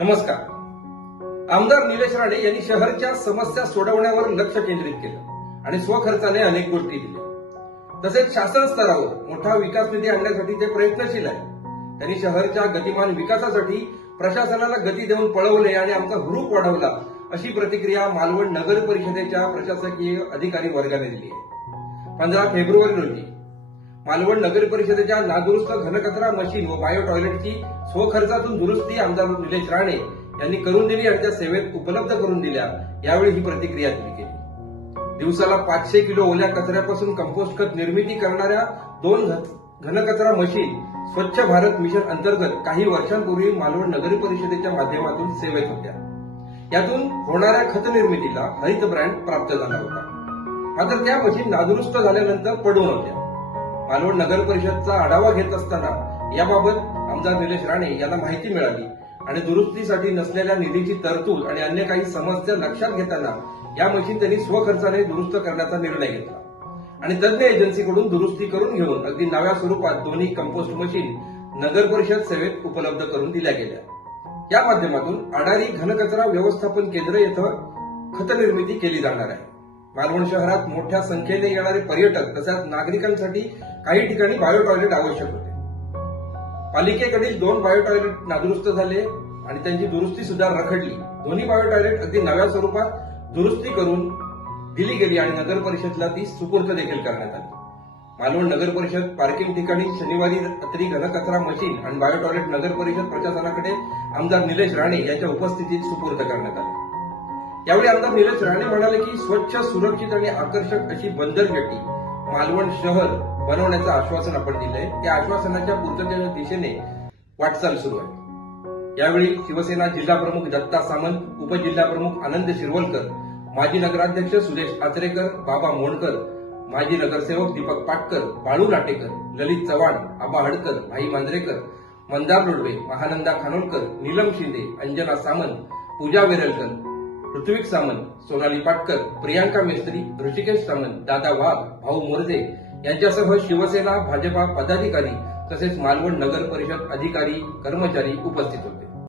नमस्कार. आमदार निलेश राणे यांनी शहरच्या समस्या सोडवण्यावर लक्ष केंद्रित केलं आणि स्वखर्चाने अनेक गोष्टी दिल्या. तसेच शासन स्तरावर मोठा विकास निधी आणण्यासाठी ते प्रयत्नशील आहे त्यांनी शहरच्या गतिमान विकासासाठी प्रशासनाला गती देऊन पळवले आणि आमचा हुरूप वाढवला अशी प्रतिक्रिया मालवण नगर परिषदेच्या प्रशासकीय अधिकारी वर्गाने दिली आहे. पंधरा फेब्रुवारी रोजी मालवण नगर परिषदेच्या नादुरुस्त घनकचरा मशीन व बायो टॉयलेटची स्वखर्चातून दुरुस्ती आमदार निलेश राणे यांनी करून दिली आणि त्या सेवेत उपलब्ध करून दिल्या यावेळी ही प्रतिक्रिया दिली गेली दिवसाला पाचशे किलो ओल्या कचऱ्यापासून कंपोस्ट खत निर्मिती करणाऱ्या दोन घनकचरा मशीन स्वच्छ भारत मिशन अंतर्गत काही वर्षांपूर्वी मालवण नगर परिषदेच्या माध्यमातून सेवेत होत्या. यातून होणाऱ्या खत निर्मितीला हरित ब्रँड प्राप्त झाला होता. मात्र त्या मशीन नादुरुस्त झाल्यानंतर पडून होत्या. मालवण नगर परिषदचा आढावा घेत असताना याबाबत आमदार निलेश राणे यांना माहिती मिळाली. आणि दुरुस्तीसाठी नसलेल्या निधीची तरतूद आणि अन्य काही समस्या लक्षात घेताना या मशीन त्यांनी स्वखर्चाने दुरुस्त करण्याचा निर्णय घेतला. आणि तज्ञ एजन्सीकडून दुरुस्ती करून घेऊन अगदी नव्या स्वरूपात दोन्ही कंपोस्ट मशीन नगर परिषद सेवेत उपलब्ध करून दिल्या गेल्या. या माध्यमातून अडारी घनकचरा व्यवस्थापन केंद्र येथे खत निर्मिती केली जाणार आहे. मालवण शहरात मोठ्या संख्येने येणारे पर्यटक तसंच नागरिकांसाठी काही ठिकाणी बायो टॉयलेट आवश्यक होते. पालिकेकडील दोन बायो टॉयलेट नादुरुस्त झाले आणि त्यांची दुरुस्ती सुद्धा रखडली. दोन्ही बायो टॉयलेट अगदी नव्या स्वरूपात दुरुस्ती करून दिली गेली आणि नगर परिषदला ती सुपूर्त देखील करण्यात आली. मालवण नगर परिषद पार्किंग ठिकाणी शनिवारी रात्री घनकचरा मशीन आणि बायो टॉयलेट नगर परिषद प्रशासनाकडे आमदार निलेश राणे यांच्या उपस्थितीत सुपूर्त करण्यात आले. यावेळी आमदार निलेश राणे म्हणाले की स्वच्छ सुरक्षित आणि आकर्षक अशी बंदरपेटी मालवण शहर बनवण्याचं आश्वासन आपण दिलंय. त्या आश्वासनाच्या पूर्ततेच्या दिशेने वाटचाल सुरू आहे. यावेळी शिवसेना जिल्हा प्रमुख दत्ता सामंत उपजिल्हाप्रमुख आनंद शिरवलकर माजी नगराध्यक्ष सुदेश आचरेकर बाबा मोणकर माजी नगरसेवक दीपक पाटकर बाळू लाटेकर ललित चव्हाण आबा हडकर भाई मांजरेकर मंदार लोडवे महानंदा खानोलकर नीलम शिंदे अंजना सामंत पूजा वेरलकर ऋत्विक सामंत सोनाली पाटकर प्रियांका मेस्त्री ऋषिकेश सामंत दादा वाघ भाऊ मोरजे यांच्यासह शिवसेना भाजपा पदाधिकारी तसेच मालवण नगर परिषद अधिकारी कर्मचारी उपस्थित होते.